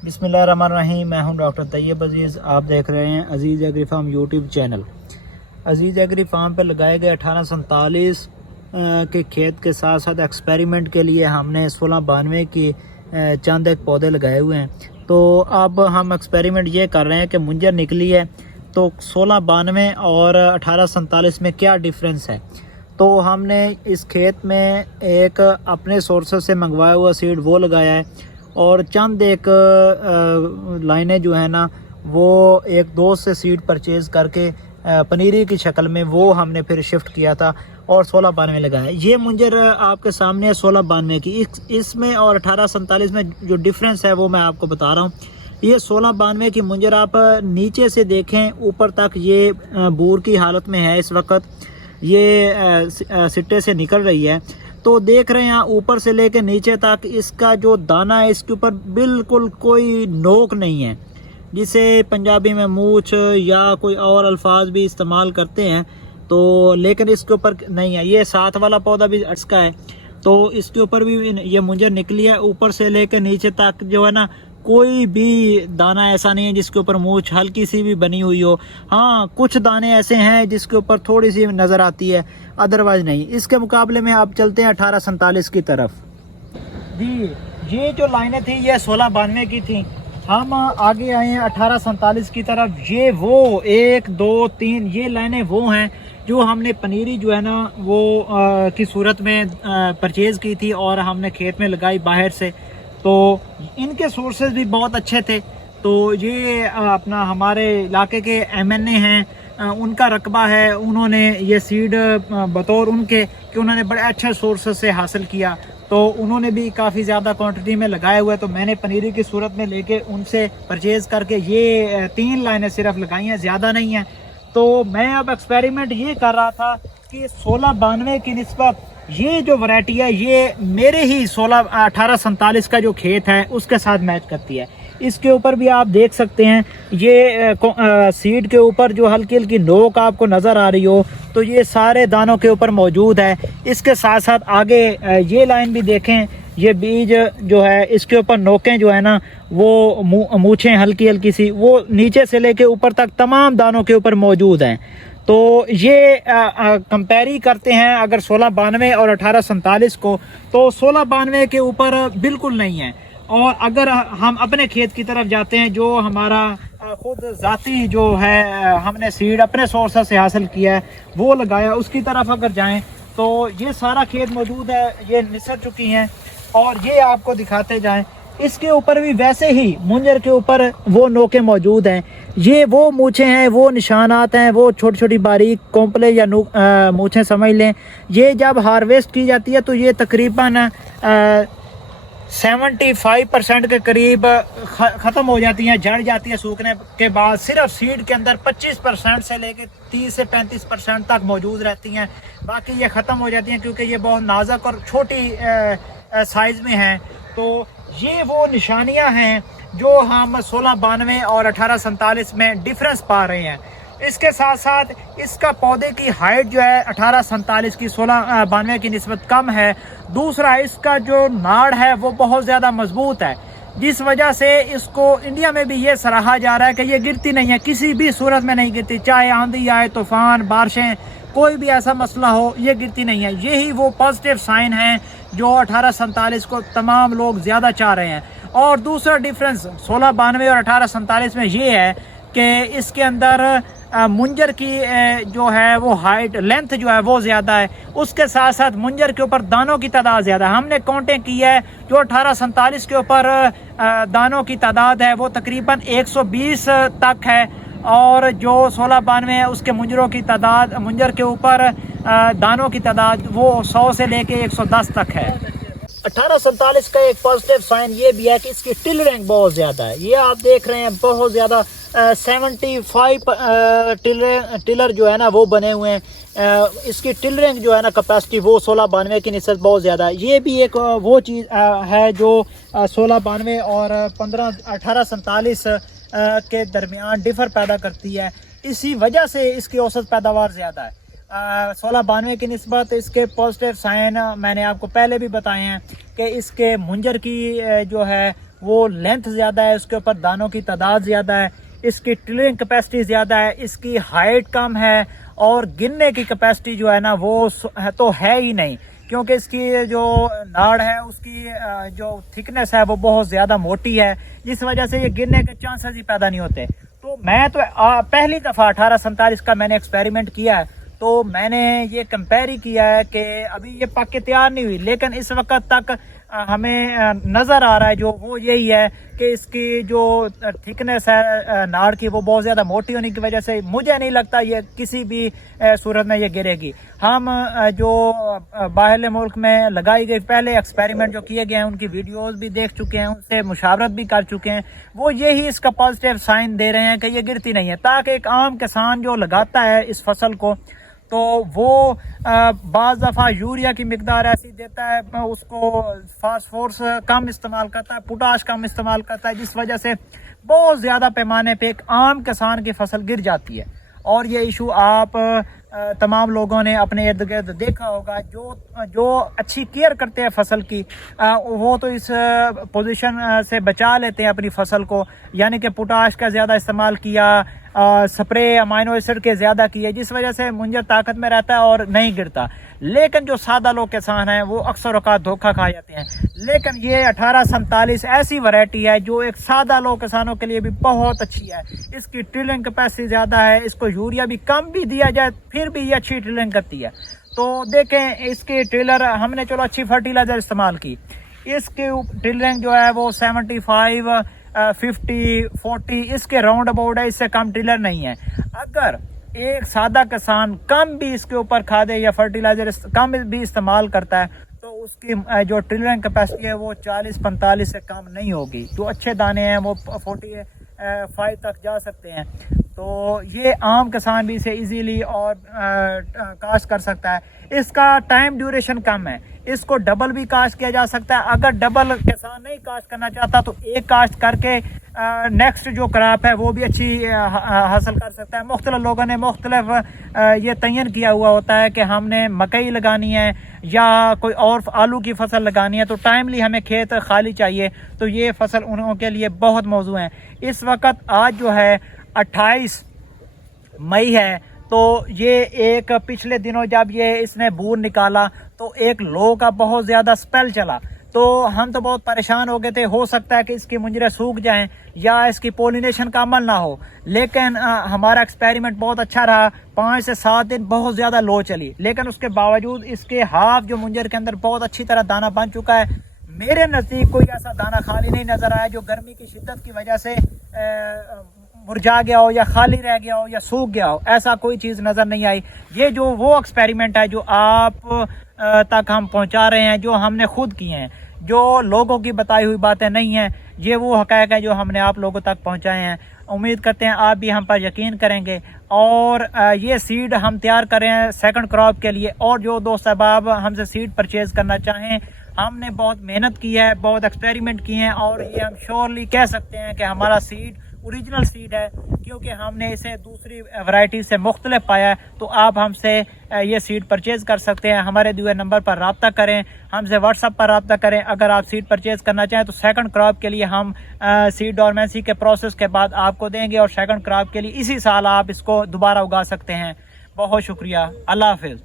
बिस्मिल्लाहिर्रहमानिर्रहीम। मैं हूं डॉक्टर तैयब अजीज़। आप देख रहे हैं अजीज़ एग्री फार्म यूट्यूब चैनल। अजीज़ एग्री फार्म पर लगाए गए 1847 के खेत के साथ साथ एक्सपेरिमेंट के लिए हमने 1692 की चंद एक पौधे लगाए हुए हैं। तो अब हम एक्सपेरिमेंट ये कर रहे हैं कि मुंजर निकली है तो 1692 और 1847 में क्या डिफरेंस है। तो हमने इस खेत में एक अपने सोर्सेस से मंगवाया हुआ सीड वो लगाया है और चंद एक लाइनें जो है ना वो एक दोस्त से सीड परचेज़ करके पनीरी की शक्ल में वो हमने फिर शिफ्ट किया था और 1692 लगाया। ये मुंजर आपके सामने है 1692 की। इसमें और 1847 में जो डिफरेंस है वो मैं आपको बता रहा हूँ। ये 1692 की मुंजर आप नीचे से देखें ऊपर तक ये बूर की हालत में है इस वक्त, ये सिट्टे से निकल रही है। तो देख रहे हैं यहाँ ऊपर से लेकर नीचे तक इसका जो दाना है इसके ऊपर बिल्कुल कोई नोक नहीं है, जिसे पंजाबी में मूछ या कोई और अल्फाज भी इस्तेमाल करते हैं। तो लेकिन इसके ऊपर नहीं है। ये साथ वाला पौधा भी इसका है तो इसके ऊपर भी ये मुंजर निकली है। ऊपर से लेकर नीचे तक जो है ना कोई भी दाना ऐसा नहीं है जिसके ऊपर मूछ हल्की सी भी बनी हुई हो। हाँ, कुछ दाने ऐसे हैं जिसके ऊपर थोड़ी सी नज़र आती है, अदरवाइज नहीं। इसके मुकाबले में आप चलते हैं 1847 की तरफ। जी, ये जो लाइनें थी ये 1692 की थी। हम आगे आए हैं 1847 की तरफ। ये वो 1 2 3 ये लाइनें वो हैं जो हमने पनीरी जो है ना वो की सूरत में परचेज़ की थी और हमने खेत में लगाई बाहर से। तो इनके सोर्सेज भी बहुत अच्छे थे। तो ये अपना हमारे इलाके के MNA हैं, उनका रकबा है। उन्होंने ये सीड बतौर उनके कि उन्होंने बड़े अच्छे सोर्सेज से हासिल किया तो उन्होंने भी काफ़ी ज़्यादा क्वांटिटी में लगाए हुए। तो मैंने पनीरी की सूरत में लेके उनसे परचेज़ करके ये 3 लाइनें सिर्फ लगाई हैं, ज़्यादा नहीं हैं। तो मैं अब एक्सपेरिमेंट ये कर रहा था कि 1692 की निस्बत ये जो वैरायटी है ये मेरे ही 1847 का जो खेत है उसके साथ मैच करती है। इसके ऊपर भी आप देख सकते हैं ये सीड के ऊपर जो हल्की हल्की नोक आपको नज़र आ रही हो तो ये सारे दानों के ऊपर मौजूद है। इसके साथ साथ आगे ये लाइन भी देखें, ये बीज जो है इसके ऊपर नोकें जो है ना वो मूछें हल्की हल्की सी वो नीचे से लेके ऊपर तक तमाम दानों के ऊपर मौजूद हैं। तो ये कंपेयर करते हैं अगर 1692 और 1847 को, तो 1692 के ऊपर बिल्कुल नहीं है। और अगर हम अपने खेत की तरफ जाते हैं जो हमारा खुद ज़ाती जो है हमने सीड अपने सोर्स से हासिल किया है वो लगाया, उसकी तरफ अगर जाएं तो ये सारा खेत मौजूद है, ये निसर चुकी हैं। और ये आपको दिखाते जाएं, इसके ऊपर भी वैसे ही मुंजर के ऊपर वो नोके मौजूद हैं। ये वो मूछें हैं, वो निशानात हैं, वो छोटी छोटी बारीक कोंपले या मूछें समझ लें। ये जब हार्वेस्ट की जाती है तो ये तकरीबन 75% के करीब ख़त्म हो जाती हैं, जड़ जाती है। सूखने के बाद सिर्फ सीड के अंदर 25% से लेकर 30 से 35% तक मौजूद रहती हैं। बाकी ये ख़त्म हो जाती हैं क्योंकि ये बहुत नाजुक और छोटी साइज़ में हैं। तो ये वो निशानियां हैं जो हम 1692 और 1847 में डिफरेंस पा रहे हैं। इसके साथ साथ इसका पौधे की हाइट जो है 1847 की 1692 की निस्बत कम है। दूसरा, इसका जो नाड़ है वो बहुत ज़्यादा मजबूत है, जिस वजह से इसको इंडिया में भी ये सराहा जा रहा है कि ये गिरती नहीं है, किसी भी सूरत में नहीं गिरती। चाहे आंधी आए, तूफान, बारिशें, कोई भी ऐसा मसला हो, ये गिरती नहीं है। यही वो पॉजिटिव साइन है जो 1847 को तमाम लोग ज़्यादा चाह रहे हैं। और दूसरा डिफरेंस 1692 और 1847 में ये है कि इसके अंदर मुंजर की जो है वो हाइट लेंथ जो है वो ज़्यादा है। उसके साथ साथ मुंजर के ऊपर दानों की तादाद ज़्यादा है। हमने काउंटिंग की है जो 1847 के ऊपर दानों की तादाद है वो तकरीबन 120 तक है और जो 1692 है उसके मुंजरों की तादाद, मुंजर के ऊपर दानों की तादाद वो 100 से लेके 110 तक है। 1847 का एक पॉजिटिव साइन ये भी है कि इसकी टिल रैंक बहुत ज़्यादा है। ये आप देख रहे हैं बहुत ज़्यादा 75 टिलर जो है ना वो बने हुए हैं। इसकी टिल रैंक जो है ना कैपेसिटी वो 1692 की निस्बत बहुत ज़्यादा है। ये भी एक वो चीज़ है जो 1692 और 1847 के दरमियान डिफर पैदा करती है। इसी वजह से इसकी औसत पैदावार ज़्यादा है। 1692 की निस्बत इसके पॉजिटिव साइन मैंने आपको पहले भी बताए हैं कि इसके मुंजर की जो है वो लेंथ ज़्यादा है, उसके ऊपर दानों की तादाद ज़्यादा है, इसकी टिलरिंग कैपेसिटी ज़्यादा है, इसकी हाइट कम है और गिनने की कैपेसिटी जो है ना वो तो है ही नहीं, क्योंकि इसकी जो नाड़ है उसकी जो थिकनेस है वो बहुत ज़्यादा मोटी है, जिस वजह से ये गिरने के चांसेस ही पैदा नहीं होते। तो मैं तो पहली दफ़ा 1847 का मैंने एक्सपेरिमेंट किया है, तो मैंने ये कंपेयर ही किया है कि अभी ये पक के तैयार नहीं हुई, लेकिन इस वक्त तक हमें नज़र आ रहा है जो वो यही है कि इसकी जो थिकनेस है नाड़ की वो बहुत ज़्यादा मोटी होने की वजह से मुझे नहीं लगता ये किसी भी सूरत में ये गिरेगी। हम जो बाहर मुल्क में लगाई गई पहले एक्सपेरिमेंट जो किए गए हैं उनकी वीडियोस भी देख चुके हैं, उनसे मुशावरत भी कर चुके हैं, वो यही इसका पॉजिटिव साइन दे रहे हैं कि ये गिरती नहीं है, ताकि एक आम किसान जो लगाता है इस फसल को तो वो बाज़ दफ़ा यूरिया की मिकदार ऐसी देता है, उसको फास्फोरस कम इस्तेमाल करता है, पोटाश कम इस्तेमाल करता है, जिस वजह से बहुत ज़्यादा पैमाने पे एक आम किसान की फसल गिर जाती है। और ये इशू आप तमाम लोगों ने अपने इर्द गिर्द देखा होगा, जो अच्छी केयर करते हैं फसल की वो तो इस पोजीशन से बचा लेते हैं अपनी फसल को, यानी कि पोटाश का ज़्यादा इस्तेमाल किया, स्प्रे अमाइनो एसिड के ज़्यादा किए, जिस वजह से मुंजर ताकत में रहता है और नहीं गिरता। लेकिन जो सादा लोग किसान हैं वो अक्सर औकात धोखा खा जाते हैं। लेकिन ये 1847 ऐसी वैरायटी है जो एक सादा लोग किसानों के लिए भी बहुत अच्छी है, इसकी टिलिंग कैपेसिटी ज़्यादा है, इसको यूरिया भी कम भी दिया जाए फिर भी ये अच्छी टिलिंग करती है। तो देखें इसकी टिलर हमने चलो अच्छी फर्टिलाइजर इस्तेमाल की, इसके टिलरिंग जो है वो 75 50 40 इसके राउंड अबाउट है, इससे कम टिलर नहीं है। अगर एक सादा किसान कम भी इसके ऊपर खादे या फर्टिलाइजर कम भी इस्तेमाल करता है तो उसकी जो टिलरिंग कैपेसिटी है वो 40-45 से कम नहीं होगी। जो अच्छे दाने हैं वो 45 तक जा सकते हैं। तो ये आम किसान भी इसे इजीली और काश्त कर सकता है। इसका टाइम ड्यूरेशन कम है, इसको डबल भी काश्त किया जा सकता है। अगर डबल किसान नहीं काश्त करना चाहता तो एक काश्त करके नेक्स्ट जो क्रॉप है वो भी अच्छी हासिल कर सकता है। मुख्तलिफ लोगों ने मुख्तलिफ ये तयन किया हुआ होता है कि हमने मकई लगानी है या कोई और आलू की फसल लगानी है, तो टाइमली हमें खेत खाली चाहिए, तो ये फसल उन लोगों के लिए बहुत मौजू है। इस वक्त आज जो है 28 मई है, तो ये एक पिछले दिनों जब ये इसने बूर निकाला तो एक लो का बहुत ज़्यादा स्पेल चला, तो हम तो बहुत परेशान हो गए थे। हो सकता है कि इसकी मुंजरें सूख जाएं या इसकी पोलिनेशन का अमल ना हो, लेकिन हमारा एक्सपेरिमेंट बहुत अच्छा रहा। 5 से 7 दिन बहुत ज़्यादा लो चली, लेकिन उसके बावजूद इसके हाफ जो मुंजर के अंदर बहुत अच्छी तरह दाना बन चुका है। मेरे नज़दीक कोई ऐसा दाना खाली नहीं नज़र आया जो गर्मी की शिद्दत की वजह से मुरझा गया हो या खाली रह गया हो या सूख गया हो, ऐसा कोई चीज़ नज़र नहीं आई। ये जो वो एक्सपेरिमेंट है जो आप तक हम पहुंचा रहे हैं, जो हमने खुद किए हैं, जो लोगों की बताई हुई बातें नहीं हैं, ये वो हक़ाइक़ है जो हमने आप लोगों तक पहुंचाए हैं। उम्मीद करते हैं आप भी हम पर यकीन करेंगे और ये सीड हम तैयार कर रहे हैं सेकंड क्रॉप के लिए। और जो दोस्त अहबाब हमसे सीड परचेज़ करना चाहें, हमने बहुत मेहनत की है, बहुत एक्सपेरिमेंट किए हैं और ये हम श्योरली कह सकते हैं कि हमारा सीड ओरिजिनल सीड है, क्योंकि हमने इसे दूसरी वैरायटी से मुख्तलिफ पाया है। तो आप हमसे ये सीड परचेज़ कर सकते हैं। हमारे दिए नंबर पर रब्ता करें, हमसे व्हाट्सएप पर रब्ता करें। अगर आप सीड परचेज़ करना चाहें तो सेकंड क्रॉप के लिए हम सीड डोरमेंसी के प्रोसेस के बाद आपको देंगे और सेकंड क्रॉप के लिए इसी साल आप इसको दोबारा उगा सकते हैं। बहुत शुक्रिया, अल्लाह हाफिज़।